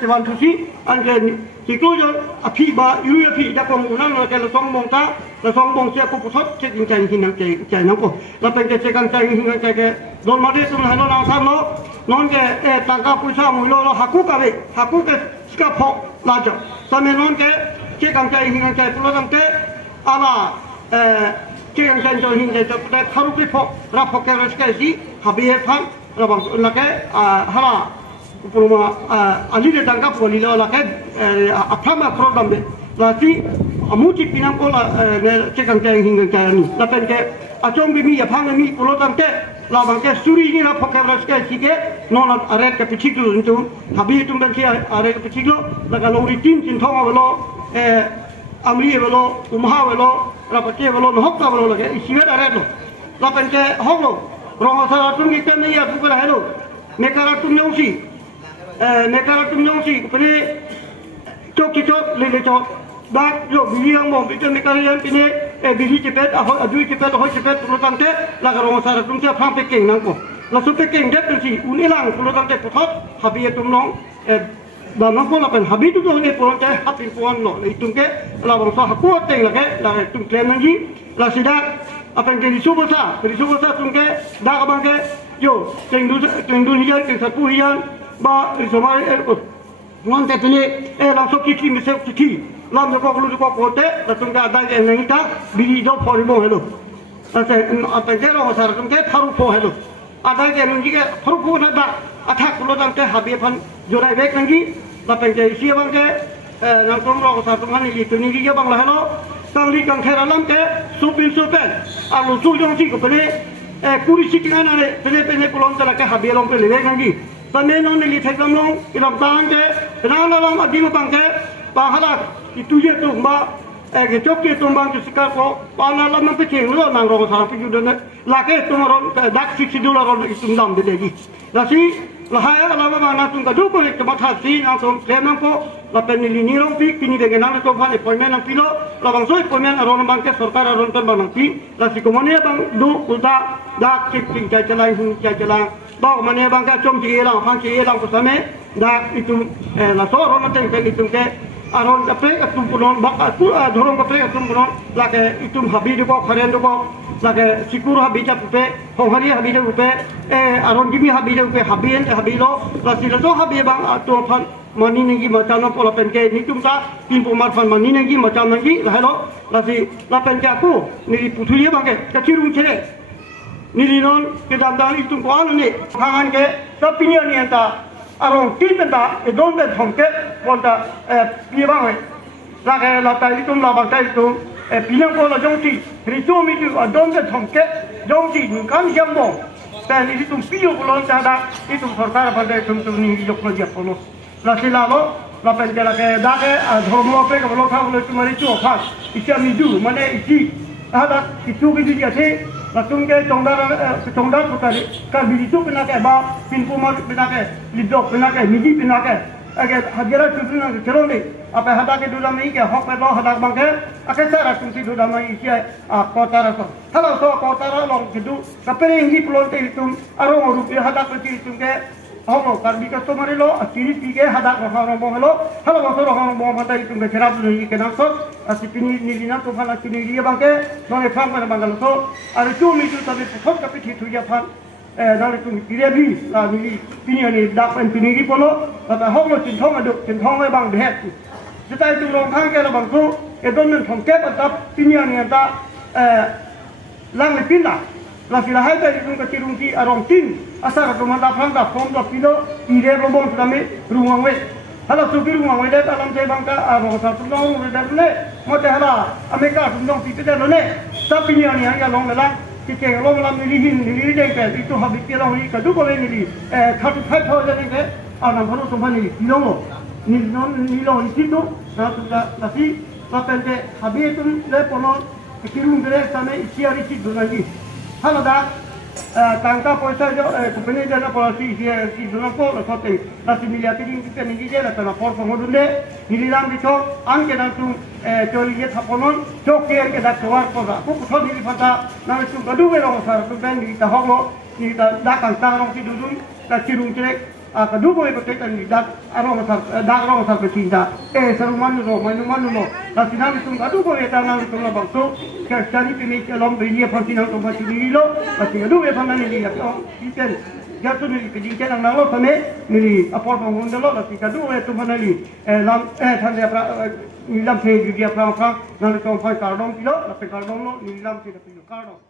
Tuan Tusi, angkat siklujon api ba, yuri api jakong unan la kalau song mong ta, la song mong siapa pusat cek ingkang hinang cek nangko. La pengke cekan cek hinang cek don made tung halo nang sam lo, non ke tangka pusa mulo lo haku ke skapok lajo. Sampai non ke cekan cek hinang cek pulo nang ke ala cekan cek hinang cek pada haru pipok rapok ke reskesi habis pan, rabang nak ke hala. Puruma ali de tangkap wali la ke apama program de lati amuti pinang kola cekang ceng hingga cani lapen ke acong bimi ya phang mi pulo tang ke la bang ke suri ni na phokam ras ke sike non aret ke pichiklo intu habi tum ben ke aret ke pichiklo la ka lori tin thong avalo amri avalo umha avalo rapate avalo nohka avalo la ke isiwe aret lo lapen ke holo rongo sa tum ki tan ya pukala hello mekara tum nyongsi negara tumjongsi kepene cok lele cok dak yo bili yang mau bikin negara yang ini bili cepet adu cepet peluang te laga rumah sara tumsia pang peking nangko langsung peking dia tersi unilang peluang te putot habi tumnong bang ko lapen habi tu ni peluang te habi puan no itung ke la bang so hakuat teng lage la tung klen ngi la sida apa yang jadi subosa tung ke dak bang ke yo tengdu hian teng sapu hian ba risomai ngon te pini langsung kiki misal kiki lam ko lu ko pote langsung ka ada yang kita bili do porimo hello apa jero sar tum ke tharu po hello ada yang ngi ke tharu po na da athak lu dang ke habi phan jorai bek ngi la pen ke sia bang ke nang tum ro sar tum ni tu ni ge bang la hello sang li kang khera lam ke supin alu su jong si ko pene kuri sikingan ale pene pulong ta ke habi long pe le ngi Sampai non ni lihat kamu ilam tangke, kenapa dalam adi bangke, baharak itu je tu mbak, kecok je tu mbak sekarang ko, pana lama pecing lo nang rong sarap itu dan laki tu orang dak sisi dulu orang itu ndam bedegi. Nasi lahaya lama mana tu kadu ko tempat hasi nang tu kemang ko, lapen ni rong pi kini dengan nang tu pan appointment nang pilo, labang so appointment orang bangke sorkar orang tu bang pi, nasi komunia bang du uta dak sisi jalan bawa mana bang ka com ci elang hang ci elang ko same da itu la soro na teng itu ke aron ka pre atum punon bak aku dorong ka pre atum punon la ke itu habi ko kharen ko la ke sikur habi ja pe honghari habi ja pe aron gibi habi ja pe habi lo la sila to habi bang atu phan mani ngi macam pola pen ke ni tumta pin pumar phan mani ngi macam ngi la hello la si la pen ke aku ni putu ye bang ke kacirung chere Nilinon kita dah itu kuan ni, hangan ke tapi ni anta arong tin benda don ben thongke bonda piwang la ke la tai itu la bang tai itu pinang ko la jongti ritu mi tu don ben thongke jongti ni kan jambo dan itu piu kolon tada itu sarkar pada itu ni jok no dia pono la silalo la pen ke la ke da ke dhomo pe ko lo tha lo tu mari chu phas isya mi du mane isi ada itu ke dia the langsung ke congdar putari kan bili tu pernah ke ba pin pumar pernah ke lidok pernah ke midi pernah ke agar hadirat tu pernah cerong ni apa hada ke dulu ni ke hok pedo hada bang ke akan cara kunci dulu ni isi kota raso kalau so kota long kedu kapere ini pulau itu arong rupiah hada kunci itu ke hok kan bika so mari lo akiri pige hada rohang bong lo kalau so rohang bong hada itu ke cerap ni ke naksot asipini ni lina tu fana kini dia bangke nong efam mana bangalo so ada tu mi tu tapi phot kapi thi thuya phan nang tu kire bi la ni pini ni dak pen pini ri polo ta hok lo chin thong aduk chin thong mai bang behet setai tu rong khang ke la bang so don men thong ke atap pini ni ta lang ni pinda la sila hai ta tu ka tirung ti arong tin asar tu manda phang da phom da pilo ire robong tame ruang we Halo supir rumah wajah dalam saya bangka arong satu dong wajah dulu macam hala Amerika dong pipi dah dulu tapi ni ani yang long melang kita long melang nilihin dengke itu habis kita long ni kadu boleh nili 35,000 dengke anak baru tumpah nili nilong isi tu tapi dengke habis itu lepono kirung direct sampai isi hari isi dulu lagi halo dah tangka poisa jo company jana polisi si dona ko kote nasi miliati din kita ningi je la tana por pomodunde niliram bicho an ke dan tu choli ye thaponon chok ke da tawar ko ra ko thod ni fata na tu gadu be ro sar tu ben ni ta hogo ni ta da kan ta rong si dudun ta chirung chek kadu boy berkaitan di dak arong sar pecinta seruman no manuman no lasinang tung kadu boy tanang tung la bangso kerjani pini kelom bini pansinang tung pasini lo pasti kadu boy panan ni ya oh iten jatuh ni pini kenang nang lo pame ni apor bangun lo pasti kadu boy tu panan ni lam thande pra nilam se juga pra nang tung pai kardong kilo tapi kardong lo nilam se tapi kardong